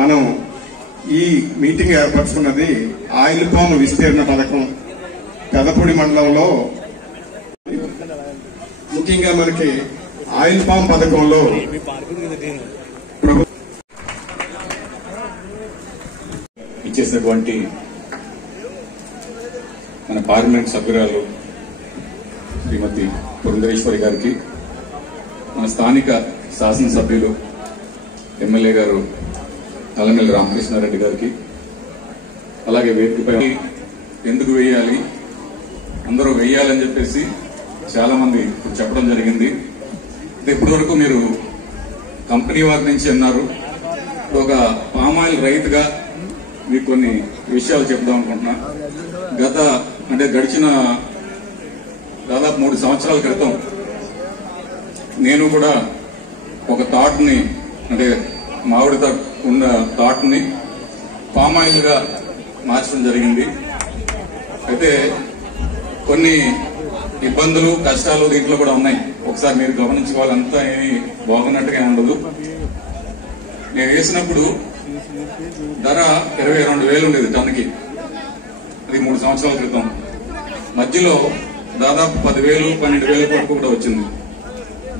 మనం ఈ meeting ఏర్పరచుకున్నది oil palm విస్తీర్ణ పథకం పెదపూడి మండలంలో ముఖ్యంగా మనకి ఆయిల్ పామ్ పథకంలో ఇచ్చేసినటువంటి మన పార్లమెంట్ సభ్యురాలు శ్రీమతి పురంధరేశ్వరి గారికి, మన స్థానిక శాసనసభ్యులు ఎమ్మెల్యే గారు నల్లమిల్లి రామకృష్ణారెడ్డి గారికి, అలాగే వేదికపై ఎందుకు వేయాలి, అందరూ వేయాలని చెప్పేసి చాలా మంది చెప్పడం జరిగింది. ఇప్పటి వరకు మీరు కంపెనీ వారి నుంచి అన్నారు. ఒక పామాయిల్ రైతుగా మీకు కొన్ని విషయాలు చెప్దాం అనుకుంటున్నా. గడిచిన దాదాపు 3 సంవత్సరాల క్రితం నేను కూడా ఒక థాట్ని, అంటే మామిడి ఉన్న థాట్ని పామాయిల్ గా మార్చడం జరిగింది. అయితే కొన్ని ఇబ్బందులు, కష్టాలు దీంట్లో కూడా ఉన్నాయి. ఒకసారి మీరు గమనించుకోవాలంతా ఏమి బాగున్నట్టుగా ఉండదు. నేను వేసినప్పుడు ధర 22,000 ఉండేది టన్నుకి. అది 3 సంవత్సరాల క్రితం. మధ్యలో దాదాపు 10,000, 12,000 వరకు కూడా వచ్చింది.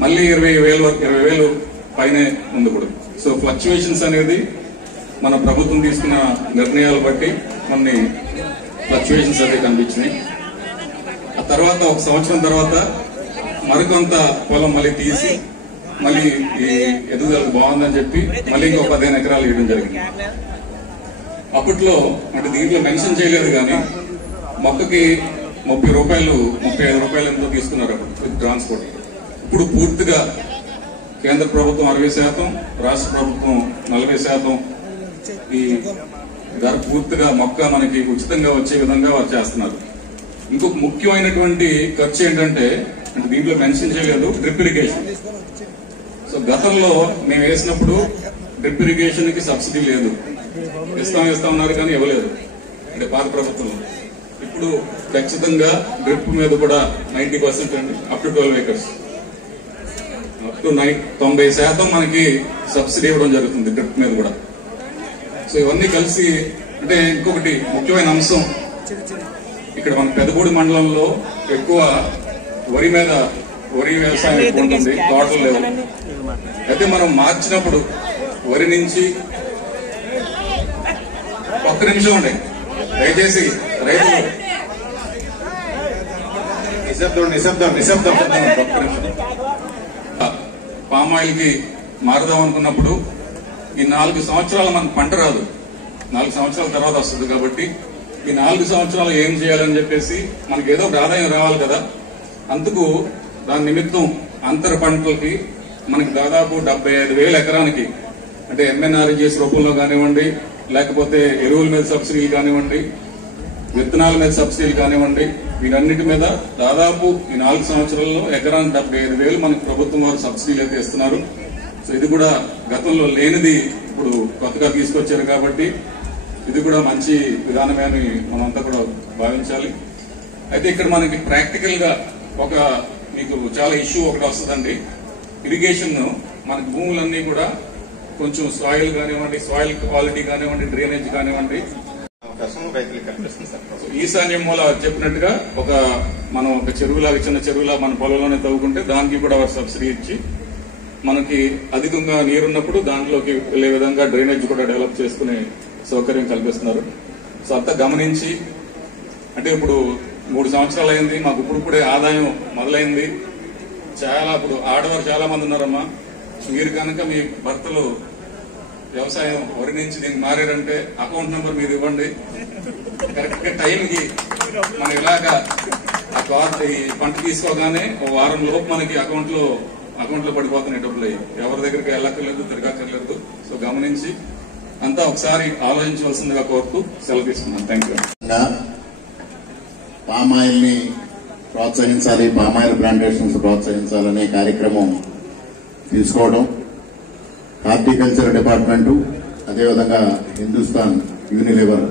మళ్ళీ 20,000 పైనే ఉంది కూడా. సో ఫ్లక్చువేషన్స్ అనేది మన ప్రభుత్వం తీసుకున్న నిర్ణయాలు బట్టి కొన్ని ఫ్లక్చువేషన్స్ అయితే కనిపించినాయి. ఆ తర్వాత 1 సంవత్సరం తర్వాత మరికొంత పొలం మళ్ళీ తీసి మళ్ళీ ఈ ఎదుగుదల బాగుందని చెప్పి మళ్ళీ ఇంకో 15 ఎకరాలు వేయడం జరిగింది. అప్పట్లో అంటే దీంట్లో మెన్షన్ చేయలేదు కానీ మొక్కకి 30 రూపాయలు, 35 రూపాయలు ఎంతో తీసుకున్నారు అప్పుడు ట్రాన్స్పోర్ట్. ఇప్పుడు పూర్తిగా కేంద్ర ప్రభుత్వం 60%, రాష్ట్ర ప్రభుత్వం 40% ఈ ధర పూర్తిగా మొక్క మనకి ఉచితంగా వచ్చే విధంగా వారు చేస్తున్నారు. ఇంకొక ముఖ్యమైనటువంటి ఖర్చు ఏంటంటే, అంటే దీంట్లో మెన్షన్ చేయలేదు, డ్రిప్ ఇరిగేషన్. సో గతంలో మేము వేసినప్పుడు డ్రిప్ ఇరిగేషన్ కి సబ్సిడీ లేదు. ఇస్తామన్నారు కానీ ఇవ్వలేదు, అంటే పాత ప్రభుత్వంలో. ఇప్పుడు ఖచ్చితంగా డ్రిప్ మీద కూడా 90% అండి, up to 12 acres, up to 90% మనకి సబ్సిడీ ఇవ్వడం జరుగుతుంది డ్రిప్ మీద కూడా. సో ఇవన్నీ కలిసి, అంటే ఇంకొకటి ముఖ్యమైన అంశం, ఇక్కడ మన పెదపూడి మండలంలో ఎక్కువ వరి వ్యవసాయం ఎక్కువ ఉంటుంది, తోటలు లేవు. అయితే మనం మార్చినప్పుడు వరి నుంచి, ఒక్క నిమిషం అండి దయచేసి రైతులు నిశ్శబ్దం. పామాయిల్ కి మారుదాం అనుకున్నప్పుడు ఈ 4 సంవత్సరాలు మనకు పంట రాదు, 4 సంవత్సరాల తర్వాత వస్తుంది. కాబట్టి ఈ 4 సంవత్సరాలు ఏం చేయాలని చెప్పేసి మనకి ఏదో ఒక ఆదాయం రావాలి కదా. అందుకు దాని నిమిత్తం అంతర పంటలకి మనకి దాదాపు 75,000 ఎకరానికి, అంటే ఎంఎన్ఆర్జీఎస్ రూపంలో కానివ్వండి, లేకపోతే ఎరువుల మీద సబ్సిడీలు కానివ్వండి, విత్తనాల మీద సబ్సిడీలు కానివ్వండి, వీటన్నిటి మీద దాదాపు ఈ 4 సంవత్సరాల్లో ఎకరానికి 75,000 మనకి ప్రభుత్వం వారు సబ్సిడీలు అయితే ఇస్తున్నారు. సో ఇది కూడా గతంలో లేనిది ఇప్పుడు కొత్తగా తీసుకొచ్చారు కాబట్టి ఇది కూడా మంచి విధానమే అని మనంతా కూడా భావించాలి. అయితే ఇక్కడ మనకి ప్రాక్టికల్ గా మీకు చాలా ఇష్యూ ఒకటి వస్తుందండి. ఇరిగేషన్ మనకి భూములన్నీ కూడా కొంచెం సాయిల్ కానివ్వండి, సాయిల్ క్వాలిటీ కానివ్వండి, డ్రైనేజ్ కానివ్వండి, ఈశాన్యం మూల చెప్పినట్టుగా మనం ఒక చెరువులాగా, చిన్న చెరువులా మన పొలంలోనే తవ్వుకుంటే దానికి కూడా వారు సబ్సిడీ ఇచ్చి మనకి అధికంగా నీరున్నప్పుడు దాంట్లోకి వెళ్లే విధంగా డ్రైనేజ్ కూడా డెవలప్ చేసుకునే సౌకర్యం కల్పిస్తున్నారు. సో అంతా గమనించి, అంటే ఇప్పుడు 3 సంవత్సరాలు అయింది, మాకు ఇప్పుడే ఆదాయం మొదలైంది. ఇప్పుడు ఆడవారు చాలా మంది ఉన్నారమ్మా. మీరు కనుక మీ భర్తలు వ్యవసాయం వరి నుంచి దీనికి మారారంటే అకౌంట్ నెంబర్ మీరు ఇవ్వండి. కరెక్ట్ గా టైంకి మనం ఇలాగా ఈ పంట తీసుకోగానే 1 వారం లోపు మనకి అకౌంట్ లో పడిపోతున్నాయి డబ్బులు. ఎవరి దగ్గరికి వెళ్ళక్కర్లేదు, తిరగక్కర్లేదు. సో గమనించి అంతా ఒకసారి ఆలోచించవలసిందిగా కోరుతూ సెలవు తీసుకున్నాను. Thank you. పామాయిల్ ని ప్రోత్సహించాలి, పామాయిల్ ప్లాంటేషన్స్ ప్రోత్సహించాలనే కార్యక్రమం తీసుకోవడం హార్టికల్చర్ డిపార్ట్మెంటు, అదేవిధంగా హిందుస్థాన్ యూనిలివర్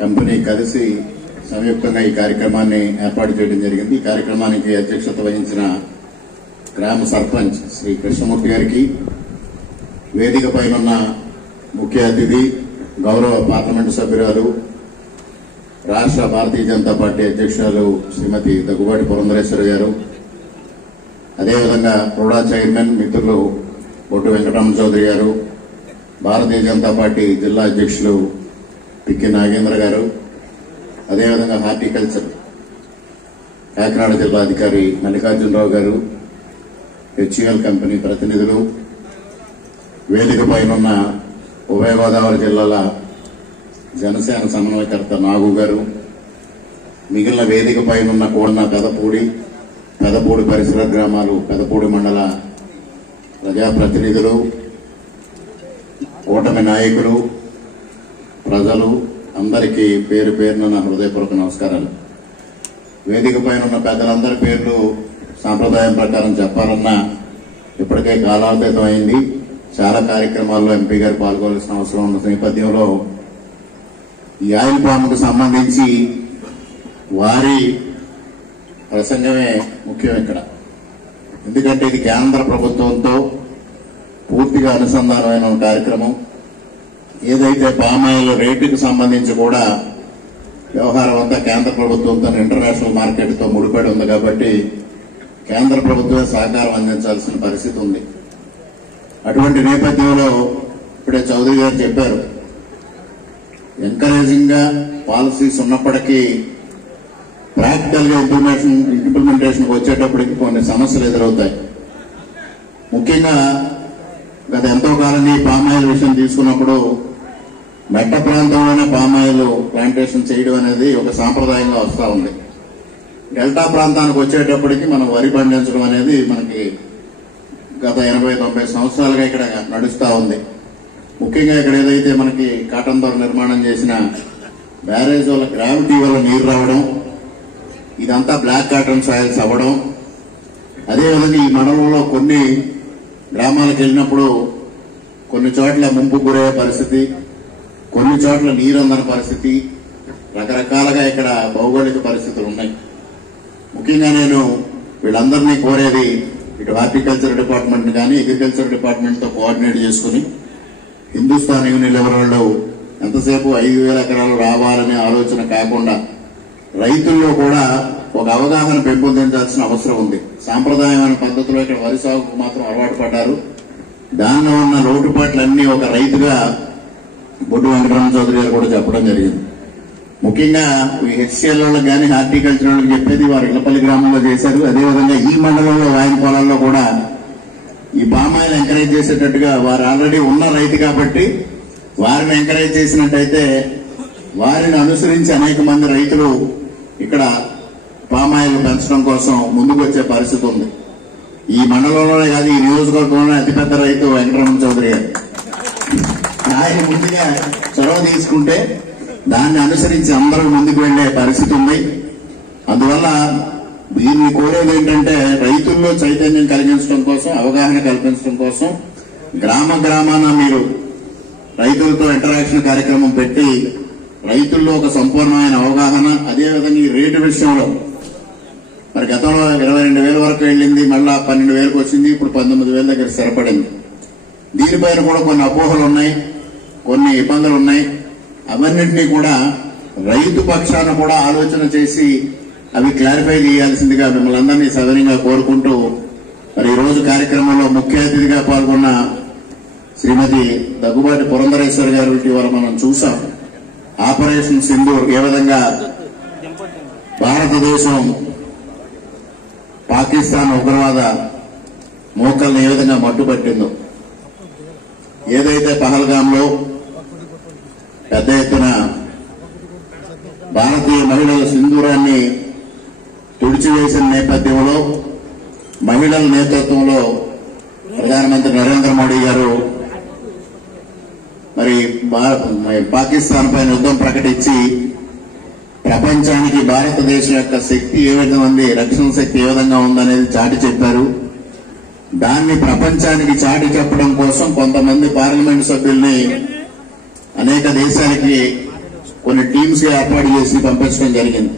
కంపెనీ కలిసి సంయుక్తంగా ఈ కార్యక్రమాన్ని ఏర్పాటు చేయడం జరిగింది. ఈ కార్యక్రమానికి అధ్యక్షత వహించిన గ్రామ సర్పంచ్ శ్రీ కృష్ణమూర్తి గారికి, వేదిక పైన ముఖ్య అతిథి గౌరవ పార్లమెంటు సభ్యురాలు రాష్ట్ర భారతీయ జనతా పార్టీ అధ్యక్షురాలు శ్రీమతి దగ్గుబాటి పురంధరేశ్వరి గారు, అదేవిధంగా ప్రౌఢా చైర్మన్ మిత్రులు బొట్టు వెంకటరమణ చౌదరి గారు, భారతీయ జనతా పార్టీ జిల్లా అధ్యక్షులు పిక్కి నాగేంద్ర గారు, అదేవిధంగా హార్టికల్చర్ కాకినాడ జిల్లా అధికారి మల్లికార్జునరావు గారు, హెచ్యుఎల్ కంపెనీ ప్రతినిధులు, వేదిక పైన ఉభయ గోదావరి జిల్లాల జనసేన సమన్వయకర్త నాగు గారు, మిగిలిన వేదిక పైన కూడిన పెదపూడి పరిసర గ్రామాలు, పెదపూడి మండల ప్రజాప్రతినిధులు, కూటమి నాయకులు, ప్రజలు అందరికీ పేరు పేరున నా హృదయపూర్వక నమస్కారాలు. వేదిక పైన ఉన్న పెద్దలందరి పేర్లు సాంప్రదాయం ప్రకారం చెప్పాలన్నా ఇప్పటికే కాలాతీతం అయింది. చాలా కార్యక్రమాల్లో ఎంపీ గారు పాల్గొనాల్సిన అవసరం ఉన్న నేపథ్యంలో ఈ ఆయిల్ పాముకు సంబంధించి వారి ప్రసంగమే ముఖ్యం ఇక్కడ. ఎందుకంటే ఇది కేంద్ర ప్రభుత్వంతో పూర్తిగా అనుసంధానమైన కార్యక్రమం. ఏదైతే పామాయిల్ రేటుకు సంబంధించి కూడా వ్యవహారం అంతా కేంద్ర ప్రభుత్వంతో ఇంటర్నేషనల్ మార్కెట్తో ముడిపడి ఉంది కాబట్టి కేంద్ర ప్రభుత్వమే సహకారం అందించాల్సిన పరిస్థితి ఉంది. అటువంటి నేపథ్యంలో ఇప్పుడే చౌదరి గారు చెప్పారు, ఎంకరేజింగ్ గా పాలసీస్ ఉన్నప్పటికీ ప్రాక్టికల్ గా ఇంప్లిమెంటేషన్ వచ్చేటప్పటికి కొన్ని సమస్యలు ఎదురవుతాయి. ముఖ్యంగా గత ఎంతో కాలంగా పామాయిల్ విషయం తీసుకున్నప్పుడు మెట్ట ప్రాంతంలోనే పామాయిల్ ప్లాంటేషన్ చేయడం అనేది ఒక సాంప్రదాయంగా వస్తూ ఉంది. డెల్టా ప్రాంతానికి వచ్చేటప్పటికి మనం వరి పండించడం అనేది మనకి గత 80-90 సంవత్సరాలుగా ఇక్కడ నడుస్తూ ఉంది. ముఖ్యంగా ఇక్కడ ఏదైతే మనకి కాటన్ ద్వారా నిర్మాణం చేసిన బ్యారేజ్ వల్ల గ్రావిటీ వల్ల నీరు రావడం, ఇదంతా బ్లాక్ కాటన్ సాయిల్స్ అవ్వడం, అదేవిధంగా ఈ మండలంలో కొన్ని గ్రామాలకు వెళ్ళినప్పుడు కొన్ని చోట్ల ముంపు గురయ్యే పరిస్థితి, కొన్ని చోట్ల నీరు అందని పరిస్థితి, రకరకాలుగా ఇక్కడ భౌగోళిక పరిస్థితులు ఉన్నాయి. ముఖ్యంగా నేను వీళ్ళందరినీ కోరేది, ఇటు హార్టికల్చర్ డిపార్ట్మెంట్ కానీ అగ్రికల్చర్ డిపార్ట్మెంట్ తో కోఆర్డినేట్ చేసుకుని హిందుస్థాన్ యూనిలివర్ వాళ్ళు ఎంతసేపు 5,000 ఎకరాలు రావాలనే ఆలోచన కాకుండా రైతుల్లో కూడా ఒక అవగాహన పెంపొందించాల్సిన అవసరం ఉంది. సాంప్రదాయమైన పద్ధతిలో ఇక్కడ వరి సాగుకు మాత్రం అలవాటు పడ్డారు. దానిలో ఉన్న లోటుపాట్లన్నీ ఒక రైతుగా బొట్టు వెంకటరమణ చౌదరి గారు కూడా చెప్పడం జరిగింది. ముఖ్యంగా ఈ హెచ్సిఎల్ వాళ్ళకి కానీ హార్టికల్చర్ వాళ్ళకి చెప్పేది వారు ఇళ్లపల్లి గ్రామంలో చేశారు. అదేవిధంగా ఈ మండలంలో వాయిన్ పొలాల్లో కూడా ఈ పామాయిల్ ఎంకరేజ్ చేసేటట్టుగా వారు ఆల్రెడీ ఉన్న రైతు కాబట్టి వారిని ఎంకరేజ్ చేసినట్టయితే వారిని అనుసరించి అనేక మంది రైతులు ఇక్కడ పామాయిల్ పెంచడం కోసం ముందుకు వచ్చే పరిస్థితి ఉంది. ఈ మండలంలోనే కాదు, ఈ నియోజకవర్గంలోనే అతిపెద్ద రైతు వెంకటరమణ చౌదరి గారు. ఆయన ముందుగా చొరవ తీసుకుంటే దాన్ని అనుసరించి అందరూ ముందుకు వెళ్లే పరిస్థితి ఉంది. అందువల్ల దీన్ని కోరేది ఏంటంటే రైతుల్లో చైతన్యం కలిగించడం కోసం, అవగాహన కల్పించడం కోసం గ్రామాన మీరు రైతులతో ఇంటరాక్షన్ కార్యక్రమం పెట్టి రైతుల్లో ఒక సంపూర్ణమైన అవగాహన, అదేవిధంగా ఈ రేటు విషయంలో మరి గతంలో 22,000 వరకు వెళ్ళింది, మళ్ళా 12,000కు వచ్చింది, ఇప్పుడు 19,000 దగ్గర స్థిరపడింది. దీనిపైన కూడా కొన్ని అపోహలు ఉన్నాయి, కొన్ని ఇబ్బందులు ఉన్నాయి. అవన్నింటినీ కూడా రైతు పక్షాన కూడా ఆలోచన చేసి అవి క్లారిఫై చేయాల్సిందిగా మిమ్మల్ని అందరినీ సవినయంగా కోరుకుంటూ, మరి ఈ రోజు కార్యక్రమంలో ముఖ్య అతిథిగా పాల్గొన్న శ్రీమతి దగ్గుబాటి పురంధరేశ్వరి గారు ఇటీవల మనం చూసాం. ఆపరేషన్ సింధూర్ ఏ విధంగా భారతదేశం పాకిస్తాన్ ఉగ్రవాద మోకల్ని ఏ విధంగా మట్టుపట్టిందో, ఏదైతే పహల్గాంలో పెద్ద ఎత్తున భారతీయ మహిళల సింధూరాన్ని తుడిచివేసిన నేపథ్యంలో మహిళల నేతృత్వంలో ప్రధానమంత్రి నరేంద్ర మోడీ గారు మరి పాకిస్తాన్ పైన యుద్ధం ప్రకటించి ప్రపంచానికి భారతదేశం యొక్క శక్తి ఏ విధంగా ఉంది, రక్షణ శక్తి ఏ విధంగా ఉందనేది చాటి చెప్పారు. దాన్ని ప్రపంచానికి చాటి చెప్పడం కోసం కొంతమంది పార్లమెంటు సభ్యుల్ని అనేక దేశాలకి కొన్ని టీమ్స్ ఏర్పాటు చేసి పంపించడం జరిగింది.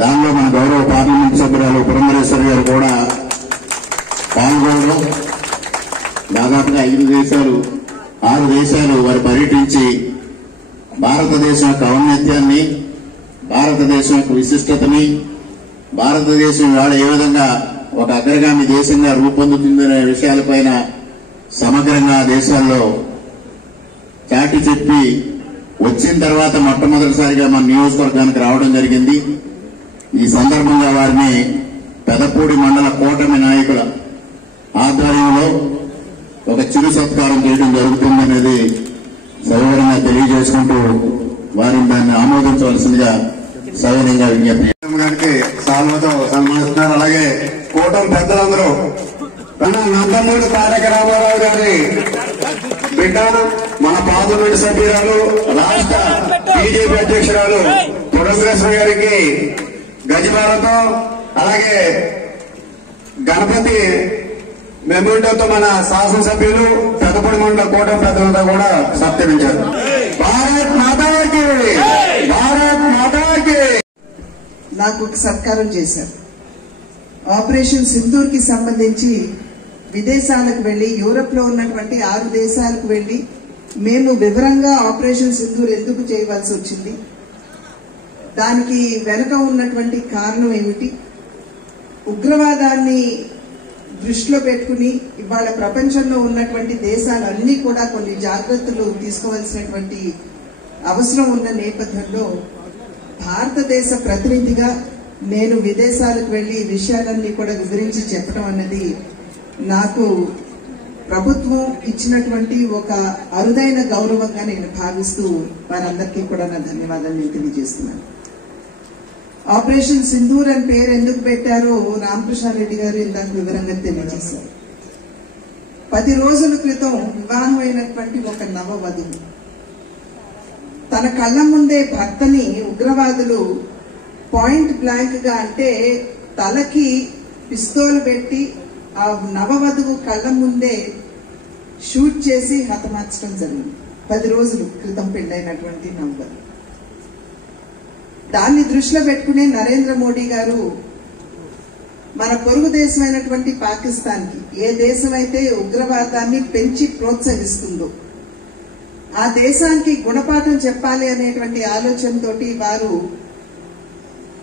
దానిలో మన గౌరవ పార్లమెంటు సభ్యురాలు పురంధరేశ్వరి గారు కూడా పాల్గొనడం, దాదాపుగా 6 దేశాలు వారు పర్యటించి భారతదేశం యొక్క ఔన్నత్యాన్ని, భారతదేశం యొక్క విశిష్టతని, భారతదేశం ఇవాళ ఏ విధంగా ఒక అగ్రగామి దేశంగా రూపొందుతుందనే విషయాలపైన సమగ్రంగా దేశాల్లో చాటి చెప్పి వచ్చిన తర్వాత మొట్టమొదటిసారిగా మన నియోజకవర్గానికి రావడం జరిగింది. ఈ సందర్భంగా వారిని పెదపూడి మండల కూటమి నాయకుల ఆధ్వర్యంలో ఒక చిరు సత్కారం చేయడం జరుగుతుందనేది సవివరంగా తెలియజేసుకుంటూ వారిని దాన్ని ఆమోదించవలసిందిగా సవినయంగా విజ్ఞప్తి గారికి సాల్వతో సన్మానిస్తున్నారు. అలాగే కూటమి పెద్దలందరూ నందమూరి తారక రామారావు గారి బిడ్డ, మన పార్లమెంట్ సభ్యురాలు, రాష్ట్ర బీజేపీ అధ్యక్షురాలు పురంధరేశ్వరి గారికి గజమాలతో, అలాగే గణపతి మెమోరియోతో మన శాసనసభ్యులు పెద్దపూడి మండల కూటమి పెద్దలంతా కూడా సత్కరించారు. భారత్ మాతాకి, భారత్ మాతాకి. నాకు ఒక సత్కారం చేశారు. ఆపరేషన్ సింధూర్ కి సంబంధించి విదేశాలకు వెళ్లి, యూరప్ లో ఉన్నటువంటి 6 దేశాలకు వెళ్లి మేము వివరంగా ఆపరేషన్ సింధూర్ ఎందుకు చేయవలసి వచ్చింది, దానికి వెనుక ఉన్నటువంటి కారణం ఏమిటి, ఉగ్రవాదాన్ని దృష్టిలో పెట్టుకుని ఇవాళ ప్రపంచంలో ఉన్నటువంటి దేశాలన్నీ కూడా కొన్ని జాగ్రత్తలు తీసుకోవాల్సినటువంటి అవసరం ఉన్న నేపథ్యంలో భారతదేశ ప్రతినిధిగా నేను విదేశాలకు వెళ్లి ఈ విషయాలన్నీ కూడా వివరించి చెప్పడం అన్నది నాకు ప్రభుత్వం ఇచ్చినటువంటి ఒక అరుదైన గౌరవంగా నేను భావిస్తూ వారందరికీ కూడా నా ధన్యవాదాలు నేను తెలియజేస్తున్నాను. ఆపరేషన్ సింధూర్ అని పేరు ఎందుకు పెట్టారో రామకృష్ణారెడ్డి గారు ఇందాక వివరంగా తెలియజేశారు. 10 రోజుల క్రితం వివాహం అయినటువంటి ఒక నవవధువు తన కళ్ళ ముందే భర్తని ఉగ్రవాదులు పాయింట్ బ్లాంక్ గా, అంటే తలకి పిస్తోల్ పెట్టి ఆ నవవధువు కళ్ళ ముందే షూట్ చేసి హతమార్చడం జరిగింది. 10 రోజుల క్రితం పెళ్ళైనటువంటి నవవధువు. దాన్ని దృష్టిలో పెట్టుకునే నరేంద్ర మోడీ గారు మన పొరుగు దేశమైనటువంటి పాకిస్తాన్ కి, ఏ దేశం అయితే ఉగ్రవాదాన్ని పెంచి ప్రోత్సహిస్తుందో ఆ దేశానికి గుణపాఠం చెప్పాలి అనేటువంటి ఆలోచనతోటి వారు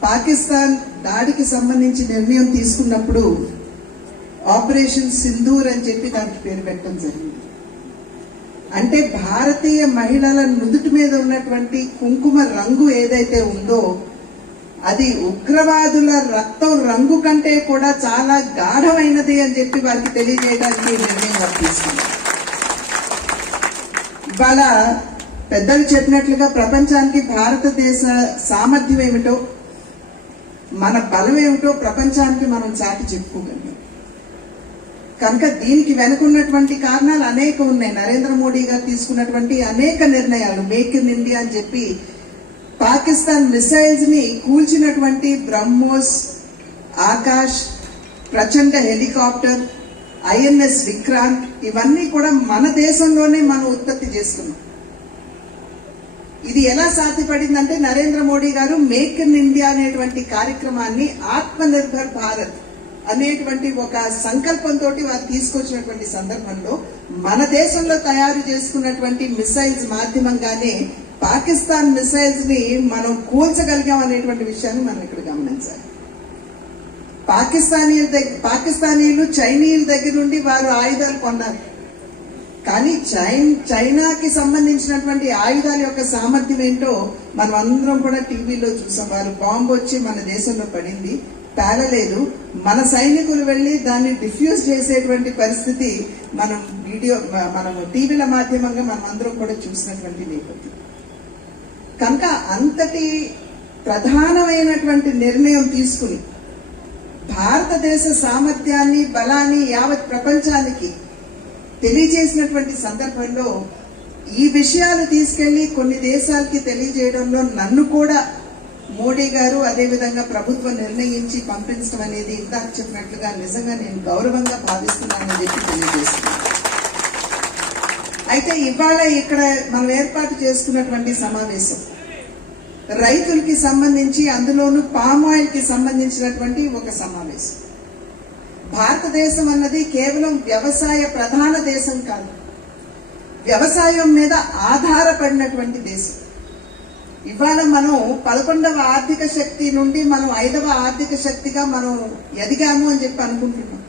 పాకిస్తాన్ దాడికి సంబంధించి నిర్ణయం తీసుకున్నప్పుడు ఆపరేషన్ సింధూర్ అని చెప్పి దానికి పేరు పెట్టడం జరిగింది. అంటే భారతీయ మహిళల నుదుటి మీద ఉన్నటువంటి కుంకుమ రంగు ఏదైతే ఉందో అది ఉగ్రవాదుల రక్తం రంగు కంటే కూడా చాలా గాఢమైనది అని చెప్పి వారికి తెలియజేయడానికి నిర్ణయం వారు తీసుకున్నారు. ఇవాళ పెద్దలు చెప్పినట్లుగా ప్రపంచానికి భారతదేశ సామర్థ్యం ఏమిటో, మన బలం ఏమిటో ప్రపంచానికి మనం చాటి చెప్పుకోగలం. కనుక దీనికి వెనుకున్నటువంటి కారణాలు అనేక ఉన్నాయి. నరేంద్ర మోడీ గారు తీసుకున్నటువంటి అనేక నిర్ణయాలు, మేక్ ఇన్ ఇండియా అని చెప్పి పాకిస్తాన్ మిసైల్స్ ని కూల్చినటువంటి బ్రహ్మోస్, ఆకాష్, ప్రచండ హెలికాప్టర్, INS విక్రాంత్, ఇవన్నీ కూడా మన దేశంలోనే మనం ఉత్పత్తి చేస్తున్నాం. ఇది ఎలా సాధ్యపడిందంటే నరేంద్ర మోడీ గారు మేక్ ఇన్ ఇండియా అనేటువంటి కార్యక్రమాన్ని ఆత్మ నిర్భర్ భారత్ అనేటువంటి ఒక సంకల్పంతో వారు తీసుకొచ్చినటువంటి సందర్భంలో మన దేశంలో తయారు చేసుకున్నటువంటి మిసైల్స్ మాధ్యమంగానే పాకిస్తాన్ మిసైల్స్ ని మనం కూల్చగలిగాం అనేటువంటి విషయాన్ని మనం ఇక్కడ గమనించాలి. పాకిస్తానీయులు చైనీయుల దగ్గర నుండి వారు ఆయుధాలు కొన్నారు. కానీ చైనాకి సంబంధించినటువంటి ఆయుధాల యొక్క సామర్థ్యం ఏంటో మనం అందరం కూడా టీవీలో చూసాం. వారు బాంబు వచ్చి మన దేశంలో పడింది, పేలలేదు, మన సైనికులు వెళ్లి దాన్ని డిఫ్యూజ్ చేసేటువంటి పరిస్థితి మనం టీవీల మాధ్యమంగా మనం అందరం కూడా చూసినటువంటి నేపథ్యం. కనుక అంతటి ప్రధానమైనటువంటి నిర్ణయం తీసుకుని భారతదేశ సామర్థ్యాన్ని, బలాన్ని యావత్ ప్రపంచానికి తెలియజేసినటువంటి సందర్భంలో ఈ విషయాలు తీసుకెళ్లి కొన్ని దేశాలకి తెలియజేయడంలో నన్ను కూడా మోడీ గారు అదేవిధంగా ప్రభుత్వం నిర్ణయించి పంపించడం అనేది ఇందాక చెప్పినట్లుగా నిజంగా నేను గౌరవంగా భావిస్తున్నానని చెప్పి తెలియజేస్తున్నాను. అయితే ఇవాళ ఇక్కడ మనం ఏర్పాటు చేసుకున్నటువంటి సమావేశం రైతులకి సంబంధించి, అందులోనూ పామ్ ఆయిల్ కి సంబంధించినటువంటి ఒక సమావేశం. భారతదేశం అన్నది కేవలం వ్యవసాయ ప్రధాన దేశం కాదు, వ్యవసాయం మీద ఆధారపడినటువంటి దేశం. ఇవాళ మనం 11వ ఆర్థిక శక్తి నుండి మనం 5వ ఆర్థిక శక్తిగా మనం ఎదిగాము అని చెప్పి అనుకుంటున్నాం.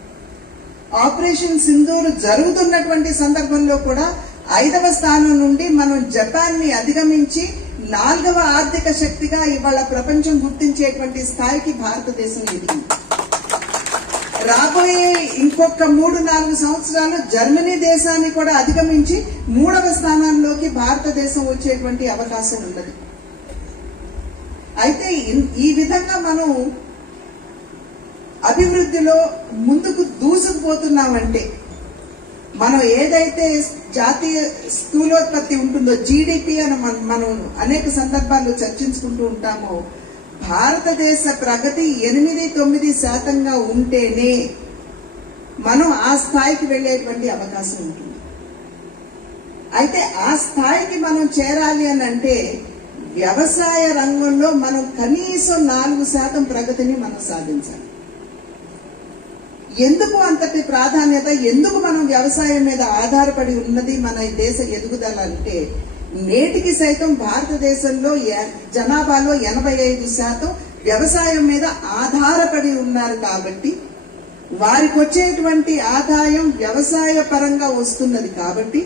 ఆపరేషన్ సింధూర్ జరుగుతున్నటువంటి సందర్భంలో కూడా 5వ స్థానం నుండి మనం జపాన్ ని అధిగమించి 4వ ఆర్థిక శక్తిగా ఇవాళ ప్రపంచం గుర్తించేటువంటి స్థాయికి భారతదేశం ఎదిగింది. రాబోయే ఇంకొక 3-4 సంవత్సరాలు జర్మనీ దేశాన్ని కూడా అధిగమించి 3వ స్థానంలోకి భారతదేశం వచ్చేటువంటి అవకాశం ఉన్నది. అయితే ఈ విధంగా మనం అభివృద్ధిలో ముందుకు దూసుకుపోతున్నామంటే మనం ఏదైతే జాతీయ స్థూలోత్పత్తి ఉంటుందో జీడిపి అని మనం అనేక సందర్భాల్లో చర్చించుకుంటూ ఉంటామో, భారతదేశ ప్రగతి 8-9% ఉంటేనే మనం ఆ స్థాయికి వెళ్లేటువంటి అవకాశం ఉంటుంది. అయితే ఆ స్థాయికి మనం చేరాలి అని అంటే వ్యవసాయ రంగంలో మనం కనీసం 4% ప్రగతిని మనం సాధించాలి. ఎందుకు అంతటి ప్రాధాన్యత, ఎందుకు మనం వ్యవసాయం మీద ఆధారపడి ఉన్నది మన దేశ ఎదుగుదల అంటే, నేటికి సైతం భారతదేశంలో జనాభాలో 85% వ్యవసాయం మీద ఆధారపడి ఉన్నారు. కాబట్టి వారికి వచ్చేటువంటి ఆదాయం వ్యవసాయ పరంగా వస్తున్నది. కాబట్టి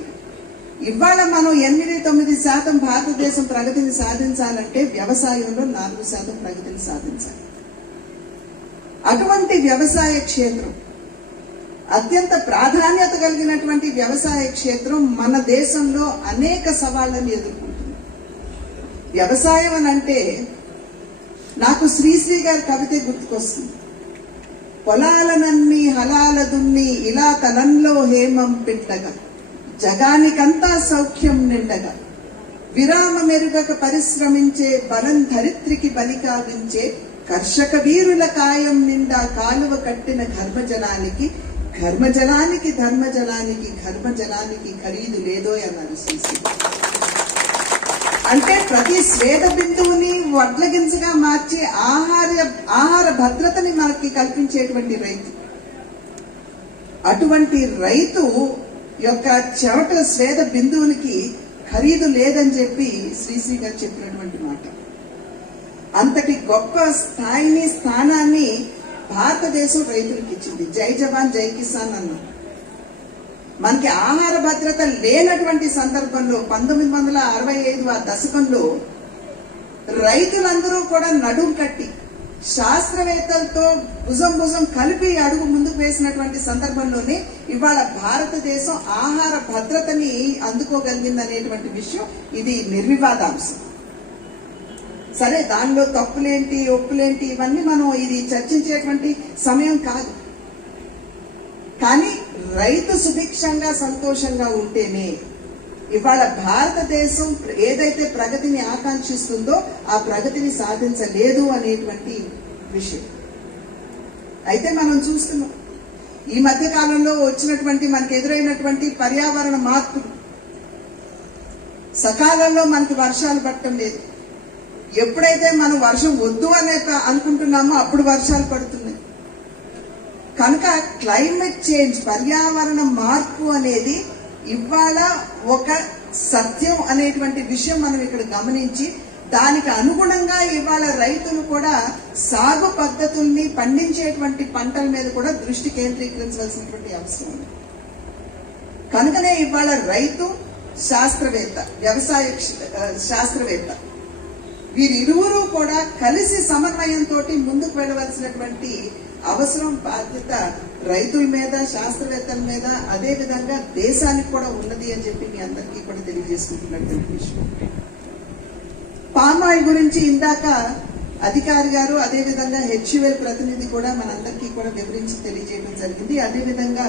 ఇవాళ మనం 8-9% భారతదేశం ప్రగతిని సాధించాలంటే వ్యవసాయంలో 4% ప్రగతిని సాధించాలి. అటువంటి వ్యవసాయ క్షేత్రం, అత్యంత ప్రాధాన్యత కలిగినటువంటి వ్యవసాయ క్షేత్రం మన దేశంలో అనేక సవాళ్లను ఎదుర్కొంటుంది. వ్యవసాయం అని అంటే నాకు శ్రీశ్రీ గారి కవిత గుర్తుకొస్తుంది. పొలాలనన్నీ హలాల దున్ని ఇలా తలంలో హేమం పెట్టగా, జగానికంతా సౌఖ్యం నిండగా, విరామ మెరుగక పరిశ్రమించే బలం ధరిత్రికి బలి కావించే కర్షక వీరుల కాయం నిండా కాలువ కట్టిన ఘర్మజలానికి ధర్మజలానికి ఖరీదు లేదో అన్నారు శ్రీశ్రీ. అంటే ప్రతి స్వేద బిందువుని వడ్లగింజగా మార్చి ఆహార భద్రతని మనకి కల్పించేటువంటి రైతు, అటువంటి రైతు యొక్క చెవట స్వేద బిందువునికి ఖరీదు లేదని చెప్పి శ్రీశ్రీ గారు చెప్పినటువంటి మాట. అంతటి గొప్ప స్థానాన్ని భారతదేశం రైతులకు ఇచ్చింది. జై జవాన్ జై కిసాన్ అన్నాం. మనకి ఆహార భద్రత లేనటువంటి సందర్భంలో 1965 ఆ దశకంలో రైతులందరూ కూడా నడుం కట్టి శాస్త్రవేత్తలతో భుజం కలిపి అడుగు ముందుకు వేసినటువంటి సందర్భంలోనే ఇవాళ భారతదేశం ఆహార భద్రతని అందుకోగలిగిందనేటువంటి విషయం ఇది నిర్వివాదాంశం. సరే, దానిలో తప్పులేంటి ఒప్పులేంటి ఇవన్నీ మనం ఇది చర్చించేటువంటి సమయం కాదు. కానీ రైతు సుభిక్షంగా సంతోషంగా ఉంటేనే ఇవాళ భారతదేశం ఏదైతే ప్రగతిని ఆకాంక్షిస్తుందో ఆ ప్రగతిని సాధించలేదు అనేటువంటి విషయం. అయితే మనం చూస్తున్నాం ఈ మధ్య కాలంలో వచ్చినటువంటి మనకు ఎదురైనటువంటి పర్యావరణ మార్పులు, సకాలంలో మనకి వర్షాలు పడటం లేదు. ఎప్పుడైతే మనం వర్షం వద్దు అనే అనుకుంటున్నామో అప్పుడు వర్షాలు పడుతున్నాయి. కనుక క్లైమేట్ చేంజ్, పర్యావరణ మార్పు అనేది ఇవాళ ఒక సత్యం అనేటువంటి విషయం మనం ఇక్కడ గమనించి దానికి అనుగుణంగా ఇవాళ రైతులు కూడా సాగు పద్ధతుల్ని పండించేటువంటి పంటల మీద కూడా దృష్టి కేంద్రీకరించవలసినటువంటి అవసరం ఉంది. కనుకనే ఇవాళ రైతు శాస్త్రవేత్త, వ్యవసాయ శాస్త్రవేత్త వీరిరువురు కూడా కలిసి సమన్వయంతో ముందుకు వెళ్ళవలసినటువంటి అవసరం, బాధ్యత రైతుల మీద, శాస్త్రవేత్తల మీద, అదే విధంగా దేశానికి కూడా ఉన్నది అని చెప్పి మీ అందరికీ కూడా తెలియజేసుకుంటున్నటువంటి విషయం. పామాయిల్ గురించి ఇందాక అధికారి గారు, అదే విధంగా హెచ్యుఎల్ ప్రతినిధి కూడా మనందరికీ కూడా వివరించి తెలియజేయడం జరిగింది. అదే విధంగా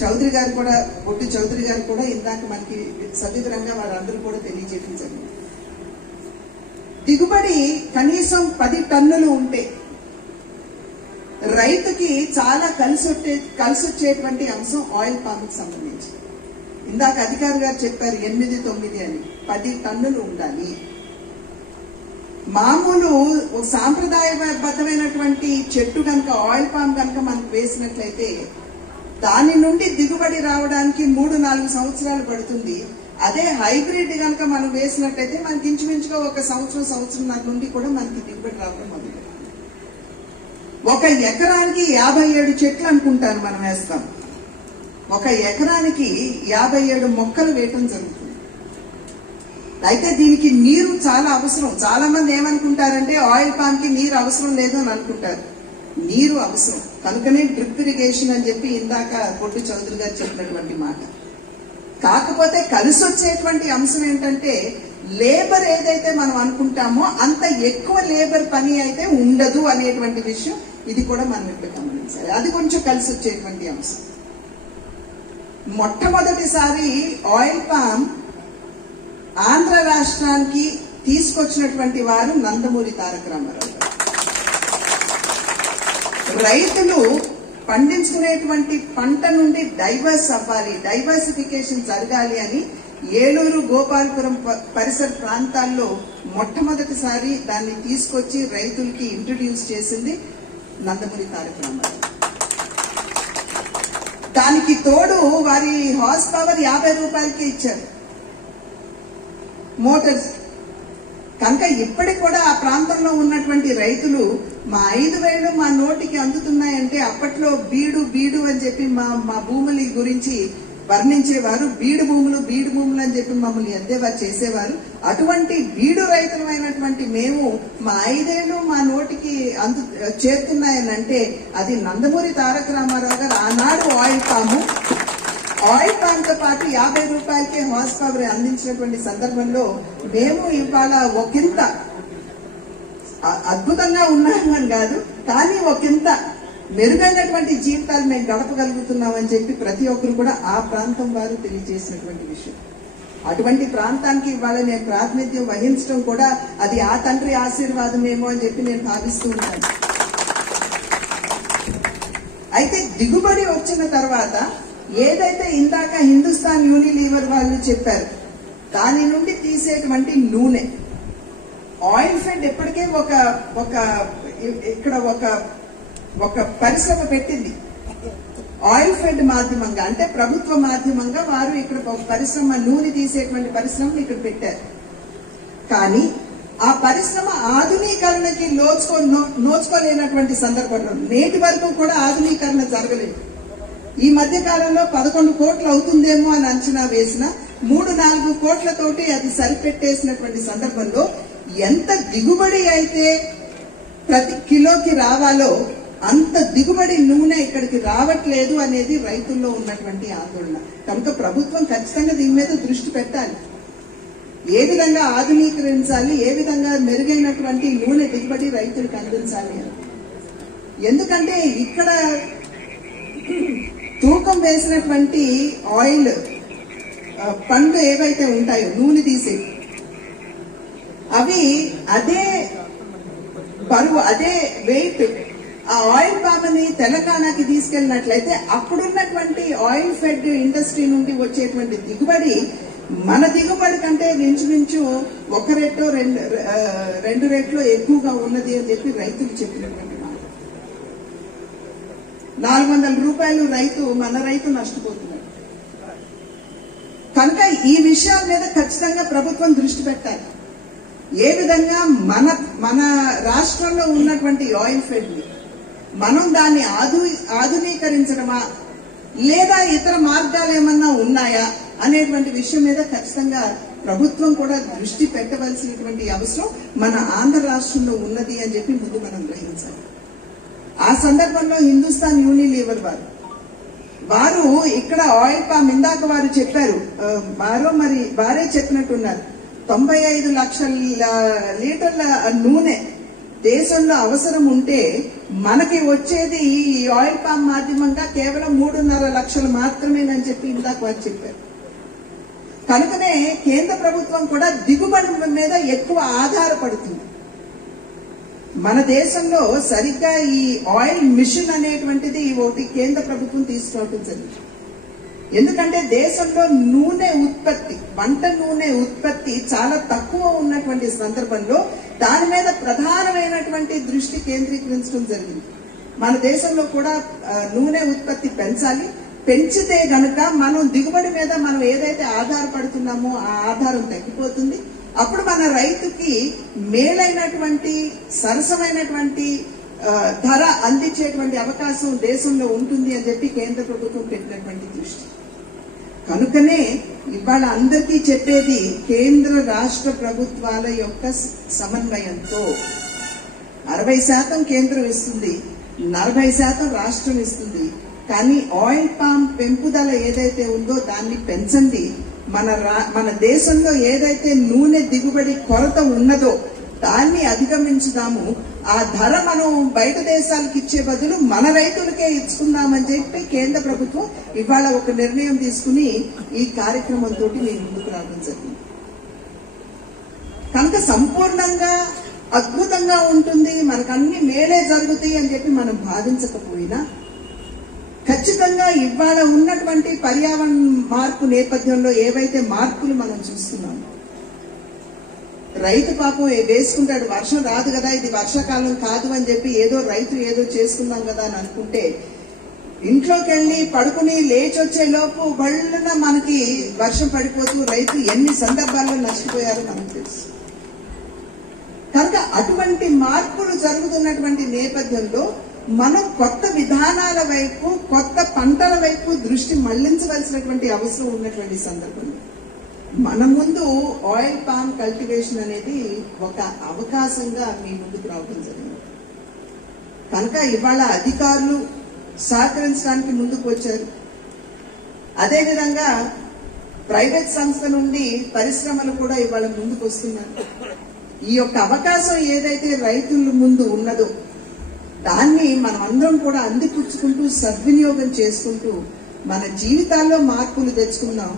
చౌదరి గారు కూడా, బొట్టు చౌదరి గారు కూడా ఇందాక మనకి సవివరంగా వాళ్ళందరూ కూడా తెలియజేయడం జరిగింది. దిగుబడి కనీసం 10 టన్నులు ఉంటే రైతుకి చాలా కలిసొచ్చేటువంటి అంశం ఆయిల్ పామ్కి సంబంధించి. ఇందాక అధికారి గారు చెప్పారు 8-9 అని, 10 టన్నులు ఉండాలి. మామూలు సాంప్రదాయబద్ధమైనటువంటి చెట్టు కనుక ఆయిల్ పామ్ కనుక మనకు వేసినట్లయితే దాని నుండి దిగుబడి రావడానికి 3-4 సంవత్సరాలు పడుతుంది. అదే హైబ్రిడ్ కనుక మనం వేసినట్లయితే మనకి ఇంచుమించుగా 1 సంవత్సరంన్నర నుండి కూడా మనకి దిగుబడి రావడం మొదలు. 1 ఎకరానికి 57 చెట్లు అనుకుంటాను మనం వేస్తాం. 1 ఎకరానికి 57 మొక్కలు వేయటం జరుగుతుంది. అయితే దీనికి నీరు చాలా అవసరం. చాలా మంది ఏమనుకుంటారంటే ఆయిల్ పామ్ కి నీరు అవసరం లేదు అని అనుకుంటారు. నీరు అవసరం, కనుకనే డ్రిప్ ఇరిగేషన్ అని చెప్పి ఇందాక పొట్టి చౌదరి గారు చెప్పినటువంటి మాట. కాకపోతే కలిసి వచ్చేటువంటి అంశం ఏంటంటే లేబర్ ఏదైతే మనం అనుకుంటామో అంత ఎక్కువ లేబర్ పని అయితే ఉండదు అనేటువంటి విషయం. ఇది కూడా మనం ఇప్పుడు గమనించాలి. అది కొంచెం కలిసి వచ్చేటువంటి అంశం. మొట్టమొదటిసారి ఆయిల్ పామ్ ఆంధ్ర రాష్ట్రానికి తీసుకొచ్చినటువంటి వారు నందమూరి తారక రామారావు గారు. రైతులు పండించుకునేటువంటి పంట నుండి డైవర్స్ అవ్వాలి, డైవర్సిఫికేషన్ జరగాలి అని ఏలూరు, గోపాలపురం పరిసర ప్రాంతాల్లో మొట్టమొదటిసారి దాన్ని తీసుకొచ్చి రైతులకి ఇంట్రడ్యూస్ చేసింది నందమూరి తారక రామారావు. దానికి తోడు వారి హార్స్ పవర్ 50 రూపాయలకి ఇచ్చారు మోటార్స్. కనుక ఇప్పటికి కూడా ఆ ప్రాంతంలో ఉన్నటువంటి రైతులు మా 5,000 మా నోటికి అందుతున్నాయంటే అప్పట్లో బీడు అని చెప్పి మా భూముల గురించి వర్ణించేవారు. బీడు భూములు అని చెప్పి మమ్మల్ని ఎద్దేవా చేసేవారు. అటువంటి బీడు రైతులమైనటువంటి మేము మా 5 మా నోటికి చేరుతున్నాయనంటే అది నందమూరి తారక రామారావు గారు ఆనాడు ఆయిల్ పామ్ తో పాటు 50 రూపాయలకే హార్స్ పవర్ అందించినటువంటి సందర్భంలో మేము ఇవాళ ఒకంత అద్భుతంగా ఉన్నాము అని కాదు, కానీ ఒకంత మెరుగైనటువంటి జీవితాలు మేము గడపగలుగుతున్నామని చెప్పి ప్రతి ఒక్కరు కూడా ఆ ప్రాంతం వారు తెలియజేసినటువంటి విషయం. అటువంటి ప్రాంతానికి ఇవాళ నేను ప్రాతినిధ్యం వహించడం కూడా అది ఆ తండ్రి ఆశీర్వాదమేమో అని చెప్పి నేను భావిస్తూ ఉంటాను. అయితే దిగుబడి వచ్చిన తర్వాత ఏదైతే ఇందాక హిందుస్థాన్ యూనిలీవర్ వాళ్ళు చెప్పారు దాని నుండి తీసేటువంటి నూనె ఆయిల్ ఫెడ్ ఇప్పటికే ఇక్కడ ఒక పరిశ్రమ పెట్టింది. ఆయిల్ ఫెడ్ మాధ్యమంగా అంటే ప్రభుత్వ మాధ్యమంగా వారు ఇక్కడ ఒక పరిశ్రమ, నూనె తీసేటువంటి పరిశ్రమను ఇక్కడ పెట్టారు. కానీ ఆ పరిశ్రమ ఆధునీకరణకి నోచుకోలేనటువంటి సందర్భంలో నేటి వరకు కూడా ఆధునీకరణ జరగలేదు. ఈ మధ్య కాలంలో 11 కోట్లు అవుతుందేమో అని అంచనా వేసిన 3-4 కోట్లతోటి అది సరిపెట్టేసినటువంటి సందర్భంలో ఎంత దిగుబడి అయితే ప్రతి కిలోకి రావాలో అంత దిగుబడి నూనె ఇక్కడికి రావట్లేదు అనేది రైతుల్లో ఉన్నటువంటి ఆందోళన. కనుక ప్రభుత్వం ఖచ్చితంగా దీని మీద దృష్టి పెట్టాలి. ఏ విధంగా ఆధునీకరించాలి, ఏ విధంగా మెరుగైనటువంటి నూనె దిగుబడి రైతులకు అందించాలి అని. ఎందుకంటే ఇక్కడ తూకం వేసినటువంటి ఆయిల్ పండ్లు ఏవైతే ఉంటాయో నూనె తీసే అవి అదే బరువు, అదే వెయిట్ ఆ ఆయిల్ పామ్ ని తెలంగాణకి తీసుకెళ్ళినట్లయితే అప్పుడున్నటువంటి ఆయిల్ ఫెడ్ ఇండస్ట్రీ నుండి వచ్చేటువంటి దిగుబడి మన దిగుబడి కంటే ఇంచుమించు 1 రెట్టో 2 రెట్లు ఎక్కువగా ఉన్నది అని చెప్పి రైతులు చెప్పినటువంటి మాట. 400 రూపాయలు మన రైతు నష్టపోతున్నాడు. కనుక ఈ విషయాల మీద ఖచ్చితంగా ప్రభుత్వం దృష్టి పెట్టాలి. ఏ విధంగా మన రాష్ట్రంలో ఉన్నటువంటి ఆయిల్ ఫెడ్ ని మనం దాన్ని ఆధునీకరించడమా లేదా ఇతర మార్గాలు ఏమన్నా ఉన్నాయా అనేటువంటి విషయం మీద ఖచ్చితంగా ప్రభుత్వం కూడా దృష్టి పెట్టవలసినటువంటి అవసరం మన ఆంధ్ర రాష్ట్రంలో ఉన్నది అని చెప్పి ముందు మనం గ్రహించాలి. ఆ సందర్భంలో హిందుస్థాన్ యూనిలీవర్ వారు ఇక్కడ ఆయిల్ పామ్ ఇందాక వారు చెప్పారు, వారే చెప్పినట్టున్నారు 95 లక్షల లీటర్ల నూనె దేశంలో అవసరం ఉంటే మనకి వచ్చేది ఈ ఆయిల్ పామ్ మాధ్యమంగా కేవలం 3.5 లక్షలు మాత్రమేనని చెప్పి ఇందాక వారు చెప్పారు. కనుకనే కేంద్ర ప్రభుత్వం కూడా దిగుబడి మీద ఎక్కువ ఆధారపడుతుంది. మన దేశంలో సరిగ్గా ఈ ఆయిల్ మిషన్ అనేటువంటిది ఒకటి కేంద్ర ప్రభుత్వం తీసుకురావడం జరిగింది. ఎందుకంటే దేశంలో నూనె ఉత్పత్తి, వంట నూనె ఉత్పత్తి చాలా తక్కువ ఉన్నటువంటి సందర్భంలో దాని మీద ప్రధానమైనటువంటి దృష్టి కేంద్రీకరించడం జరిగింది. మన దేశంలో కూడా నూనె ఉత్పత్తి పెంచాలి. పెంచితే గనుక మనం దిగుబడి మీద మనం ఏదైతే ఆధారపడుతున్నామో ఆ ఆధారం తగ్గిపోతుంది. అప్పుడు మన రైతుకి మేలైనటువంటి సరసమైనటువంటి ధర అందించేటువంటి అవకాశం దేశంలో ఉంటుంది అని చెప్పి కేంద్ర ప్రభుత్వం పెట్టినటువంటి దృష్టి. కనుకనే ఇవాళ అందరికీ చెప్పేది కేంద్ర రాష్ట్ర ప్రభుత్వాల యొక్క సమన్వయంతో 60% కేంద్రం ఇస్తుంది, 40% రాష్ట్రం ఇస్తుంది. కానీ ఆయిల్ పామ్ పెంపుదల ఏదైతే ఉందో దాన్ని పెంచండి. మన దేశంలో ఏదైతే నూనె దిగుబడి కొరత ఉన్నదో దాన్ని అధిగమించుదాము. ఆ ధర మనం బయట దేశాలకు ఇచ్చే బదులు మన రైతులకే ఇచ్చుకుందామని చెప్పి కేంద్ర ప్రభుత్వం ఇవాళ ఒక నిర్ణయం తీసుకుని ఈ కార్యక్రమంతో నేను ముందుకు రావడం జరిగింది. కనుక సంపూర్ణంగా అద్భుతంగా ఉంటుంది, మనకు అన్ని మేలే జరుగుతాయి అని చెప్పి మనం భావించకపోయినా ఖచ్చితంగా ఇవాళ ఉన్నటువంటి పర్యావరణ మార్పు నేపథ్యంలో ఏవైతే మార్పులు మనం చూస్తున్నామో, రైతు పాపం వేసుకుంటాడు, వర్షం రాదు కదా, ఇది వర్షాకాలం కాదు అని చెప్పి రైతు ఏదో చేసుకున్నాం కదా అని అనుకుంటే ఇంట్లోకి వెళ్ళి పడుకుని లేచొచ్చే లోపు బళ్ళన మనకి వర్షం పడిపోతూ రైతు ఎన్ని సందర్భాల్లో నష్టపోయారో మనకు తెలుసు. కనుక అటువంటి మార్పులు జరుగుతున్నటువంటి నేపథ్యంలో మనం కొత్త విధానాల వైపు, కొత్త పంటల వైపు దృష్టి మళ్లించవలసినటువంటి అవసరం ఉన్నటువంటి సందర్భంలో మన ముందు ఆయిల్ పామ్ కల్టివేషన్ అనేది ఒక అవకాశంగా మీ ముందుకు రావడం జరిగింది. కనుక ఇవాళ అధికారులు సహకరించడానికి ముందుకు వచ్చారు. అదేవిధంగా ప్రైవేట్ సంస్థ నుండి పరిశ్రమలు కూడా ఇవాళ ముందుకు వస్తున్నారు. ఈ యొక్క అవకాశం ఏదైతే రైతుల ముందు ఉన్నదో దాన్ని మనం అందరం కూడా అందిపుచ్చుకుంటూ సద్వినియోగం చేసుకుంటూ మన జీవితాల్లో మార్పులు తెచ్చుకుందాం.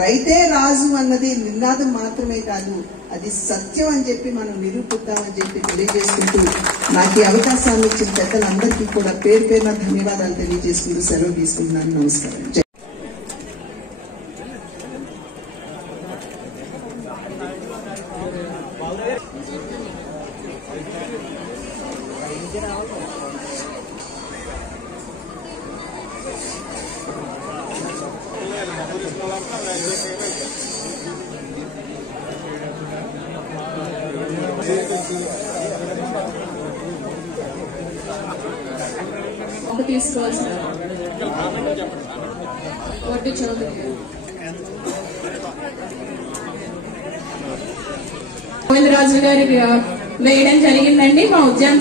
రైతే రాజు అన్నది నినాదం మాత్రమే కాదు, అది సత్యం అని చెప్పి మనం నిరూపిద్దామని చెప్పి తెలియజేసుకుంటూ నాకు ఈ అవకాశాన్ని ఇచ్చిన పెద్దలందరికీ కూడా పేరు పేరున ధన్యవాదాలు తెలియజేసుకుంటూ సెలవు తీసుకుంటున్నాను. నమస్కారం. తీసుకోవాల్సిన వడ్డీ చదువు గోవిందరాజు గారి వేయడం జరిగిందండి. మా ఉద్యాన